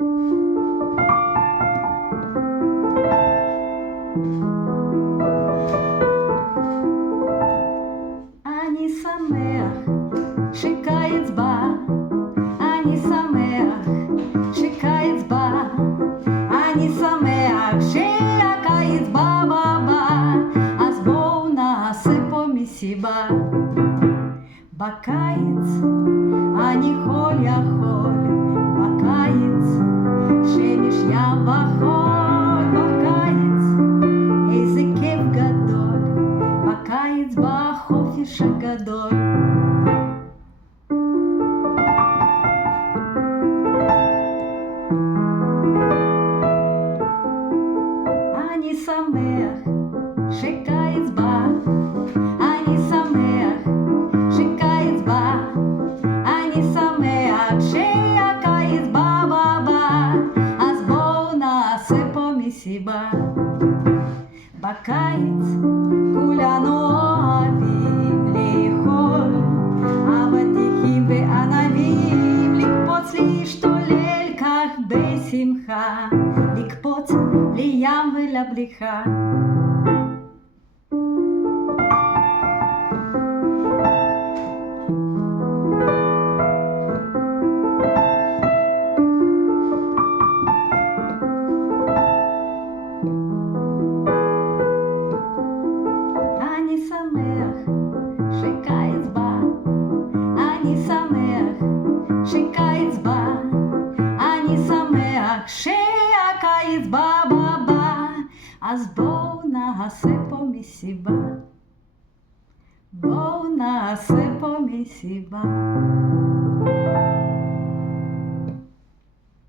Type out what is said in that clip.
אני שמח שקיץ בא, אני שמח שקיץ בא, אני שמח שהקיץ בא בא בא, אז בואו נעשה פה מסיבה. בקיץ אני יכול, בקיץ שמש ים וחול, בקיץ איזה כיף גדול, בקיץ בחופש הגדול. אני שמח שקיץ בא, אני שמח שקיץ בא, אני שמח שהקיץ בא בא בא, אז בואו נעשה פה מסיבה. בקיץ כולנו אוהבים לאכול אבטיחים וענבים, לקפוץ להשתולל כך בשמחה, לקפוץ לים ולבריכה. אני שמח שקיץ בא, אני שמח שקיץ בא, אני שמח שהקיץ בא בא בא, אז בואו נעשה פה מסיבה, בואו נעשה פה מסיבה.